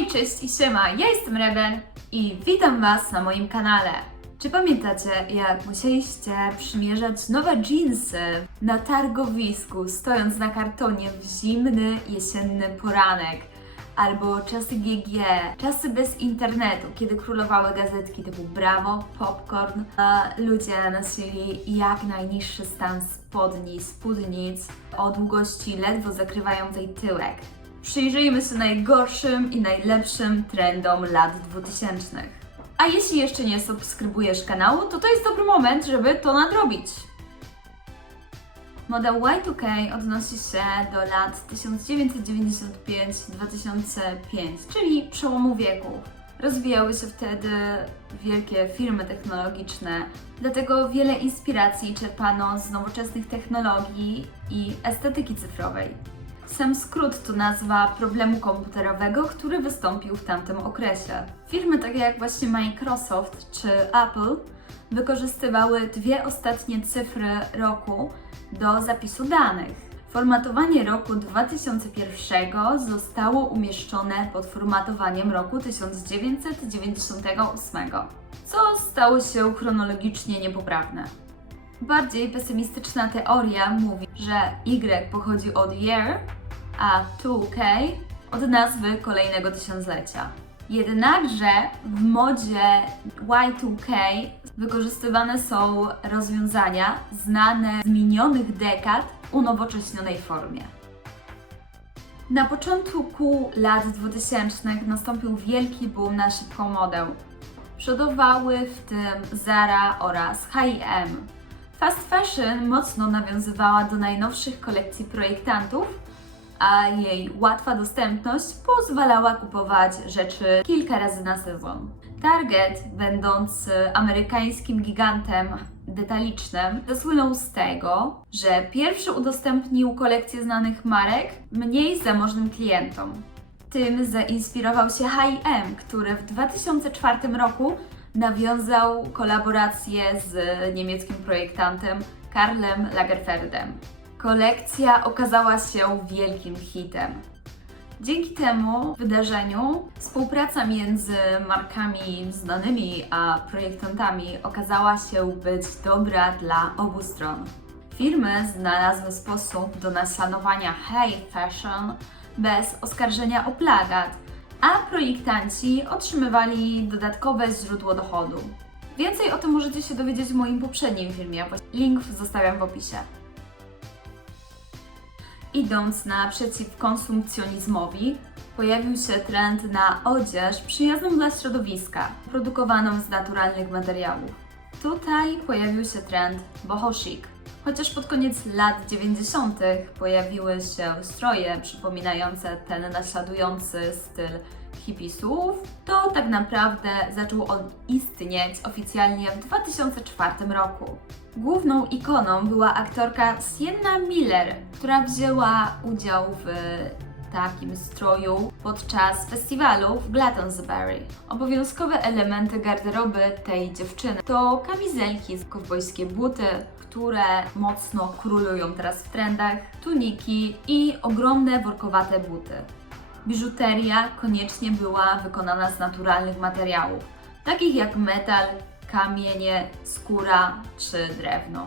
Hej, cześć i siema, ja jestem Reben i witam Was na moim kanale. Czy pamiętacie, jak musieliście przymierzać nowe jeansy na targowisku, stojąc na kartonie w zimny, jesienny poranek? Albo czasy GG, czasy bez internetu, kiedy królowały gazetki typu Brawo, Popcorn, a ludzie nosili jak najniższy stan spodni, spódnic o długości ledwo zakrywającej tyłek. Przyjrzyjmy się najgorszym i najlepszym trendom lat 2000. A jeśli jeszcze nie subskrybujesz kanału, to to jest dobry moment, żeby to nadrobić. Moda Y2K odnosi się do lat 1995-2005, czyli przełomu wieku. Rozwijały się wtedy wielkie firmy technologiczne, dlatego wiele inspiracji czerpano z nowoczesnych technologii i estetyki cyfrowej. Sam skrót to nazwa problemu komputerowego, który wystąpił w tamtym okresie. Firmy takie jak właśnie Microsoft czy Apple wykorzystywały dwie ostatnie cyfry roku do zapisu danych. Formatowanie roku 2001 zostało umieszczone pod formatowaniem roku 1998, co stało się chronologicznie niepoprawne. Bardziej pesymistyczna teoria mówi, że Y pochodzi od year, a 2K od nazwy kolejnego tysiąclecia. Jednakże w modzie Y2K wykorzystywane są rozwiązania znane z minionych dekad w unowocześnionej formie. Na początku lat 2000 nastąpił wielki boom na szybką modę. Przodowały w tym Zara oraz H&M. Fast fashion mocno nawiązywała do najnowszych kolekcji projektantów, a jej łatwa dostępność pozwalała kupować rzeczy kilka razy na sezon. Target, będąc amerykańskim gigantem detalicznym, zasłynął z tego, że pierwszy udostępnił kolekcję znanych marek mniej zamożnym klientom. Tym zainspirował się H&M, który w 2004 roku nawiązał kolaborację z niemieckim projektantem Karlem Lagerfeldem. Kolekcja okazała się wielkim hitem. Dzięki temu wydarzeniu współpraca między markami znanymi a projektantami okazała się być dobra dla obu stron. Firmy znalazły sposób do naśladowania high fashion bez oskarżenia o plagiat, a projektanci otrzymywali dodatkowe źródło dochodu. Więcej o tym możecie się dowiedzieć w moim poprzednim filmie. Link zostawiam w opisie. Idąc naprzeciw konsumpcjonizmowi, pojawił się trend na odzież przyjazną dla środowiska, produkowaną z naturalnych materiałów. Tutaj pojawił się trend boho chic. Chociaż pod koniec lat 90. pojawiły się stroje przypominające ten naśladujący styl hipisów, to tak naprawdę zaczął on istnieć oficjalnie w 2004 roku. Główną ikoną była aktorka Sienna Miller, która wzięła udział w takim stroju podczas festiwalu w Glastonbury. Obowiązkowe elementy garderoby tej dziewczyny to kamizelki, kowbojskie buty, które mocno królują teraz w trendach, tuniki i ogromne workowate buty. Biżuteria koniecznie była wykonana z naturalnych materiałów, takich jak metal, kamienie, skóra czy drewno.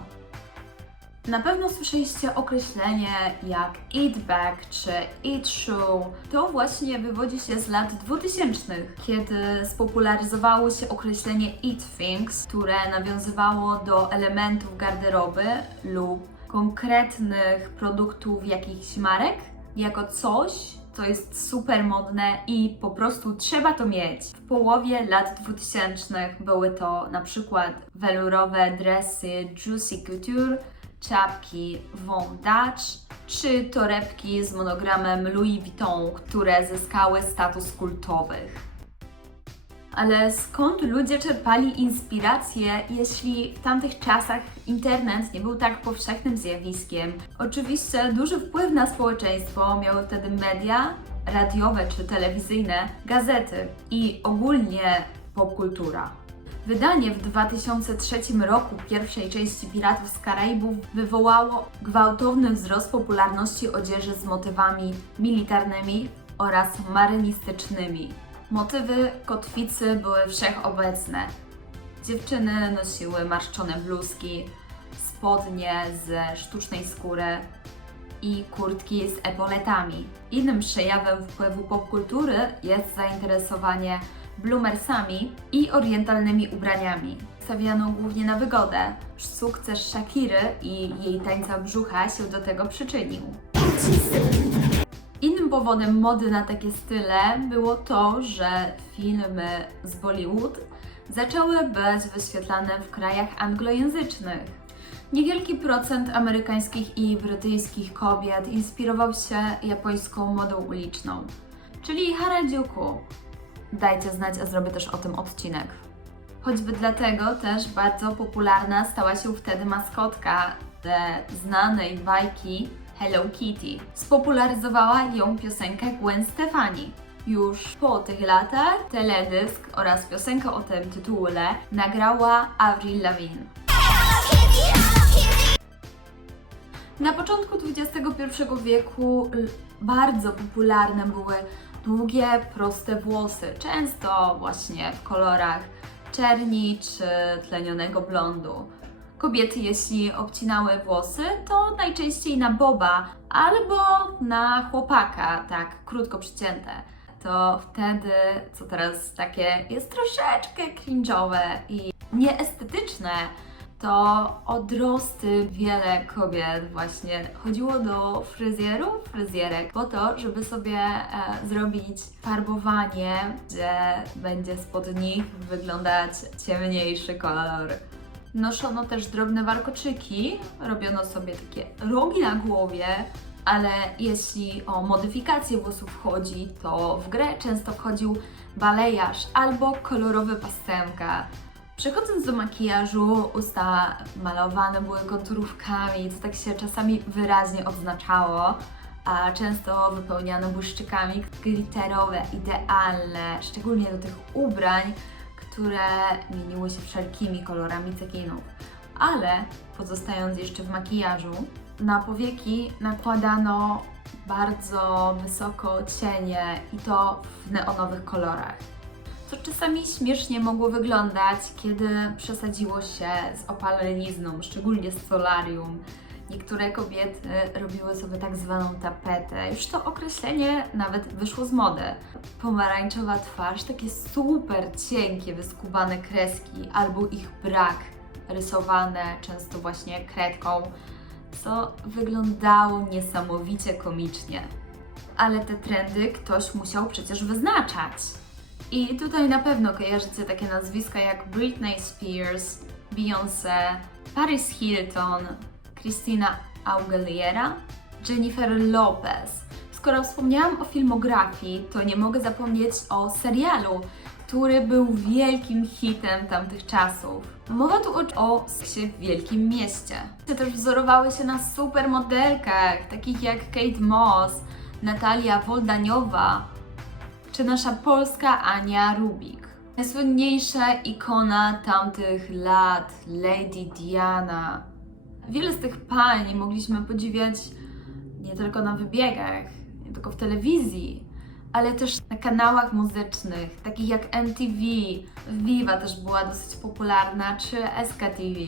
Na pewno słyszeliście określenie jak eat bag czy eat shoe. To właśnie wywodzi się z lat 2000, kiedy spopularyzowało się określenie eat things, które nawiązywało do elementów garderoby lub konkretnych produktów jakichś marek jako coś, co jest super modne i po prostu trzeba to mieć. W połowie lat 2000 były to na przykład welurowe dresy Juicy Couture, czapki Von Dutch czy torebki z monogramem Louis Vuitton, które zyskały status kultowych. Ale skąd ludzie czerpali inspirację, jeśli w tamtych czasach internet nie był tak powszechnym zjawiskiem? Oczywiście duży wpływ na społeczeństwo miały wtedy media, radiowe czy telewizyjne, gazety i ogólnie popkultura. Wydanie w 2003 roku pierwszej części Piratów z Karaibów wywołało gwałtowny wzrost popularności odzieży z motywami militarnymi oraz marynistycznymi. Motywy kotwicy były wszechobecne. Dziewczyny nosiły marszczone bluzki, spodnie ze sztucznej skóry i kurtki z epoletami. Innym przejawem wpływu popkultury jest zainteresowanie bloomersami i orientalnymi ubraniami. Stawiano głównie na wygodę. Sukces Shakiry i jej tańca brzucha się do tego przyczynił. Innym powodem mody na takie style było to, że filmy z Bollywood zaczęły być wyświetlane w krajach anglojęzycznych. Niewielki procent amerykańskich i brytyjskich kobiet inspirował się japońską modą uliczną, czyli Harajuku. Dajcie znać, a zrobię też o tym odcinek. Choćby dlatego też bardzo popularna stała się wtedy maskotka ze znanej bajki Hello Kitty. Spopularyzowała ją piosenka Gwen Stefani. Już po tych latach teledysk oraz piosenkę o tym tytule nagrała Avril Lavigne. Na początku XXI wieku bardzo popularne były długie, proste włosy, często właśnie w kolorach czerni czy tlenionego blondu. Kobiety, jeśli obcinały włosy, to najczęściej na boba albo na chłopaka, tak krótko przycięte. To wtedy, co teraz takie jest troszeczkę cringe'owe i nieestetyczne, to odrosty wiele kobiet właśnie chodziło do fryzjerów, fryzjerek po to, żeby sobie e, zrobić farbowanie, gdzie będzie spod nich wyglądać ciemniejszy kolor. Noszono też drobne warkoczyki, robiono sobie takie rogi na głowie, ale jeśli o modyfikację włosów chodzi, to w grę często wchodził balejarz albo kolorowy pastemka. Przechodząc do makijażu, usta malowane były konturówkami, co tak się czasami wyraźnie odznaczało, a często wypełniano błyszczykami glitterowe, idealne, szczególnie do tych ubrań, które mieniły się wszelkimi kolorami cekinów. Ale pozostając jeszcze w makijażu, na powieki nakładano bardzo wysoko cienie i to w neonowych kolorach to czasami śmiesznie mogło wyglądać, kiedy przesadziło się z opalenizną, szczególnie z solarium. Niektóre kobiety robiły sobie tak zwaną tapetę. Już to określenie nawet wyszło z mody. Pomarańczowa twarz, takie super cienkie, wyskubane kreski albo ich brak, rysowane często właśnie kredką, co wyglądało niesamowicie komicznie. Ale te trendy ktoś musiał przecież wyznaczać. I tutaj na pewno kojarzycie takie nazwiska jak Britney Spears, Beyoncé, Paris Hilton, Christina Aguilera, Jennifer Lopez. Skoro wspomniałam o filmografii, to nie mogę zapomnieć o serialu, który był wielkim hitem tamtych czasów. Mowa tu o, o seksie w wielkim mieście. Te też wzorowały się na supermodelkach, takich jak Kate Moss, Natalia Woldaniowa, czy nasza polska Ania Rubik. Najsłynniejsza ikona tamtych lat, Lady Diana. Wiele z tych pań mogliśmy podziwiać nie tylko na wybiegach, nie tylko w telewizji, ale też na kanałach muzycznych, takich jak MTV, Viva też była dosyć popularna, czy SKTV.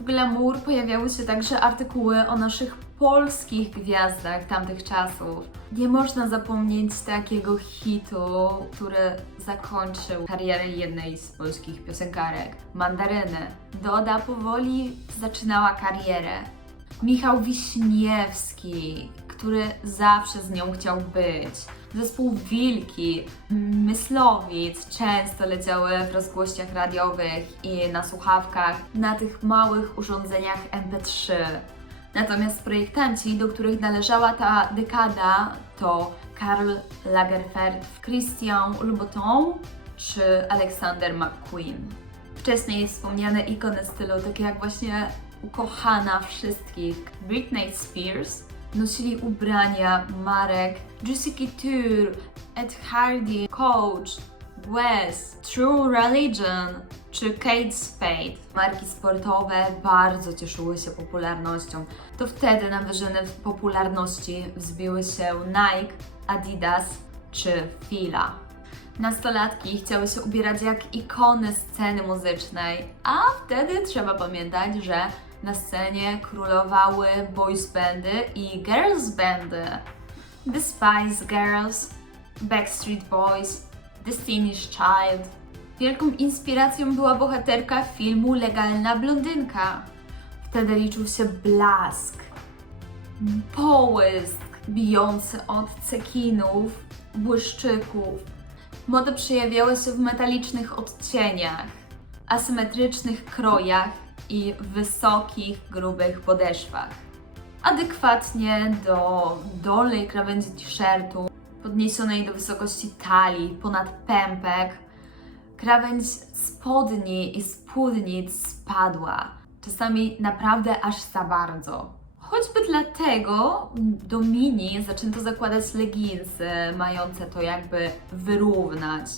W Glamour pojawiały się także artykuły o naszych polskich gwiazdach tamtych czasów. Nie można zapomnieć takiego hitu, który zakończył karierę jednej z polskich piosenkarek, Mandaryny. Doda powoli zaczynała karierę. Michał Wiśniewski, który zawsze z nią chciał być. Zespół Wilki, Myslowic często leciały w rozgłościach radiowych i na słuchawkach, na tych małych urządzeniach MP3. Natomiast projektanci, do których należała ta dekada, to Karl Lagerfeld, Christian Louboutin czy Alexander McQueen. Wcześniej wspomniane ikony stylu, takie jak właśnie ukochana wszystkich Britney Spears, nosili ubrania marek Juicy Couture, Ed Hardy, Coach, West, True Religion czy Kate Spade. Marki sportowe bardzo cieszyły się popularnością. To wtedy na wyżyny popularności wzbiły się Nike, Adidas, czy Phila. Nastolatki chciały się ubierać jak ikony sceny muzycznej, a wtedy trzeba pamiętać, że na scenie królowały boys bandy i girls bandy. The Spice Girls, Backstreet Boys, Destiny's Child. Wielką inspiracją była bohaterka filmu Legalna Blondynka. Wtedy liczył się blask, połysk bijący od cekinów, błyszczyków. Moda przejawiała się w metalicznych odcieniach, asymetrycznych krojach i wysokich, grubych podeszwach. Adekwatnie do dolnej krawędzi t-shirtu, podniesionej do wysokości talii, ponad pępek, krawędź spodni i spódnic spadła, czasami naprawdę aż za bardzo. Choćby dlatego do mini zaczęto zakładać leginsy, mające to jakby wyrównać.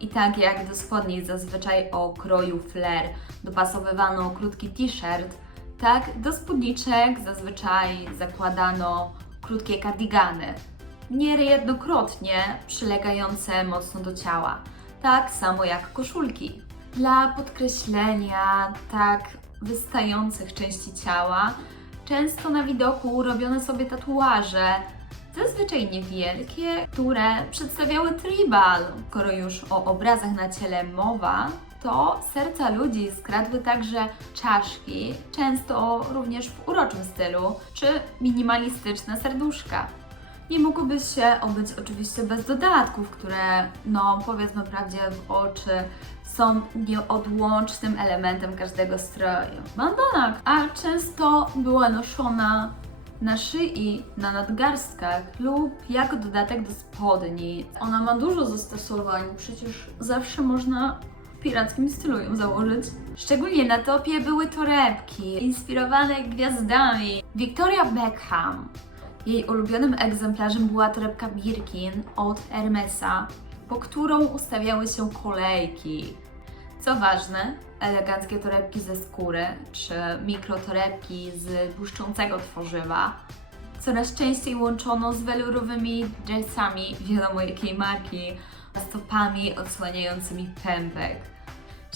I tak jak do spodni zazwyczaj o kroju flare dopasowywano krótki t-shirt, tak do spódniczek zazwyczaj zakładano krótkie kardigany, niejednokrotnie przylegające mocno do ciała, tak samo jak koszulki. Dla podkreślenia tak wystających części ciała, często na widoku robiono sobie tatuaże, zazwyczaj niewielkie, które przedstawiały tribal. Skoro już o obrazach na ciele mowa, to serca ludzi skradły także czaszki, często również w uroczym stylu, czy minimalistyczne serduszka. Nie mogłoby się obyć oczywiście bez dodatków, które, no powiedzmy prawdzie w oczy, są nieodłącznym elementem każdego stroju. Bandana, a często była noszona na szyi, na nadgarstkach lub jako dodatek do spodni. Ona ma dużo zastosowań, przecież zawsze można pirackim stylu ją założyć. Szczególnie na topie były torebki, inspirowane gwiazdami. Victoria Beckham. Jej ulubionym egzemplarzem była torebka Birkin od Hermesa, po którą ustawiały się kolejki. Co ważne, eleganckie torebki ze skóry czy mikrotorebki z błyszczącego tworzywa coraz częściej łączono z welurowymi dresami, wiadomo jakiej marki, stopami odsłaniającymi pępek.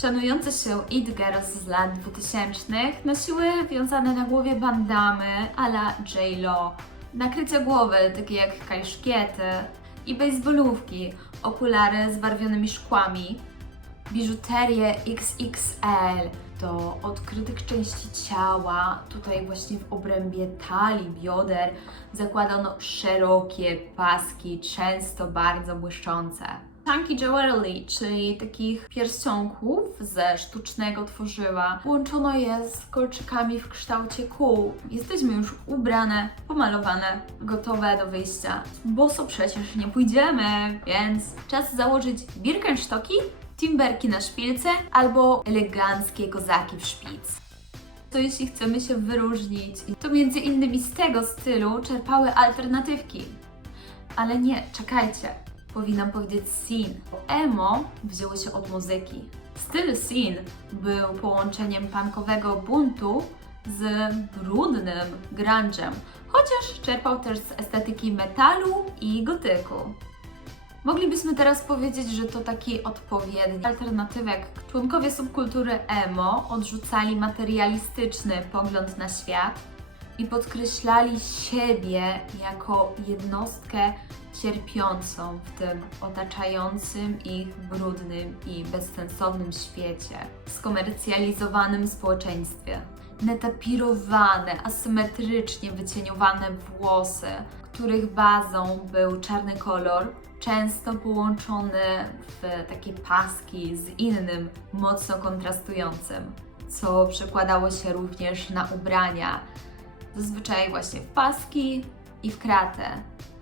Szanujące się it girls z lat 2000 nosiły wiązane na głowie bandamy a la J-Lo, nakrycia głowy takie jak kajszkiety i baseballówki, okulary z barwionymi szkłami, biżuterię XXL do odkrytych części ciała, tutaj właśnie w obrębie talii, bioder, zakładano szerokie paski, często bardzo błyszczące. Chunky jewelry, czyli takich pierścionków ze sztucznego tworzywa, łączono je z kolczykami w kształcie kół. Jesteśmy już ubrane, pomalowane, gotowe do wyjścia. Boso przecież nie pójdziemy, więc czas założyć birkenstocki timberki na szpilce albo eleganckie kozaki w szpic. To jeśli chcemy się wyróżnić, to między innymi z tego stylu czerpały alternatywki. Ale nie, czekajcie, powinnam powiedzieć scene. Emo wzięło się od muzyki. Styl scene był połączeniem punkowego buntu z brudnym grunge'em, chociaż czerpał też z estetyki metalu i gotyku. Moglibyśmy teraz powiedzieć, że to taki odpowiedni alternatywek. Członkowie subkultury emo odrzucali materialistyczny pogląd na świat i podkreślali siebie jako jednostkę cierpiącą w tym otaczającym ich brudnym i bezsensownym świecie, skomercjalizowanym społeczeństwie. Netapirowane, asymetrycznie wycieniowane włosy, których bazą był czarny kolor, często połączony w takie paski z innym, mocno kontrastującym, co przekładało się również na ubrania, zazwyczaj właśnie w paski i w kratę.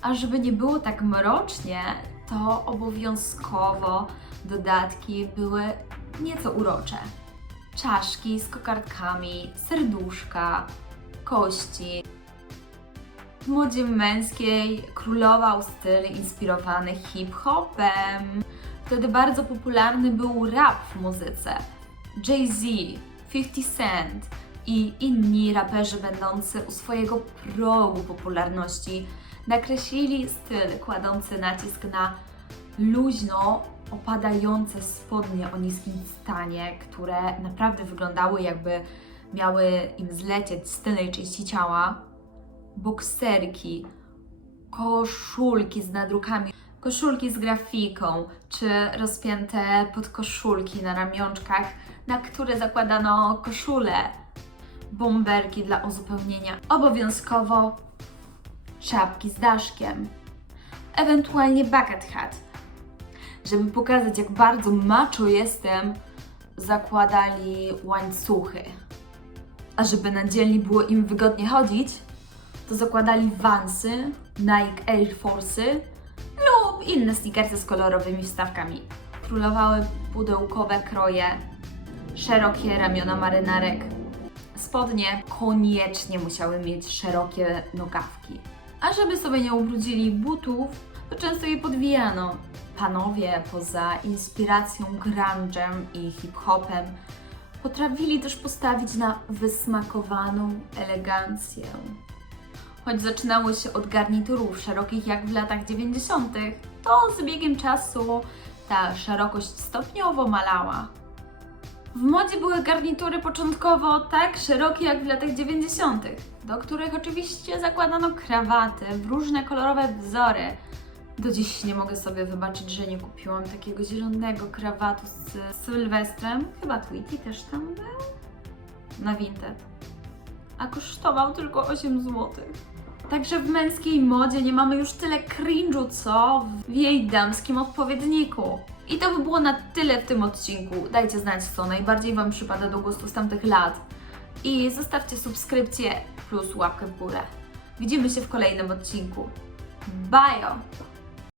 A żeby nie było tak mrocznie, to obowiązkowo dodatki były nieco urocze. Czaszki z kokardkami, serduszka, kości, w modzie męskiej królował styl inspirowany hip-hopem. Wtedy bardzo popularny był rap w muzyce. Jay-Z, 50 Cent i inni raperzy będący u swojego progu popularności Nakreślili styl kładący nacisk na luźno opadające spodnie o niskim stanie, które naprawdę wyglądały jakby miały im zlecieć z tylnej części ciała. Bokserki, koszulki z nadrukami, koszulki z grafiką, czy rozpięte podkoszulki na ramionczkach, na które zakładano koszule, bomberki dla uzupełnienia. Obowiązkowo czapki z daszkiem, ewentualnie bucket hat. Żeby pokazać, jak bardzo macho jestem, zakładali łańcuchy. A żeby na dzielni było im wygodnie chodzić, to zakładali Vansy, Nike Air Force'y lub inne sneakersy z kolorowymi wstawkami. Królowały pudełkowe kroje, szerokie ramiona marynarek. Spodnie koniecznie musiały mieć szerokie nogawki. A żeby sobie nie ubrudzili butów, to często je podwijano. Panowie poza inspiracją grunge'em i hip-hopem potrafili też postawić na wysmakowaną elegancję. Choć zaczynało się od garniturów szerokich jak w latach 90., to z biegiem czasu ta szerokość stopniowo malała. W modzie były garnitury początkowo tak szerokie jak w latach 90., do których oczywiście zakładano krawaty w różne kolorowe wzory. Do dziś nie mogę sobie wybaczyć, że nie kupiłam takiego zielonego krawatu z Sylwestrem. Chyba Tweety też tam był. Na Vinted. A kosztował tylko 8 zł. Także w męskiej modzie nie mamy już tyle cringe'u, co w jej damskim odpowiedniku. I to by było na tyle w tym odcinku. Dajcie znać, co najbardziej Wam przypada do gustu z tamtych lat. I zostawcie subskrypcję plus łapkę w górę. Widzimy się w kolejnym odcinku. Bye!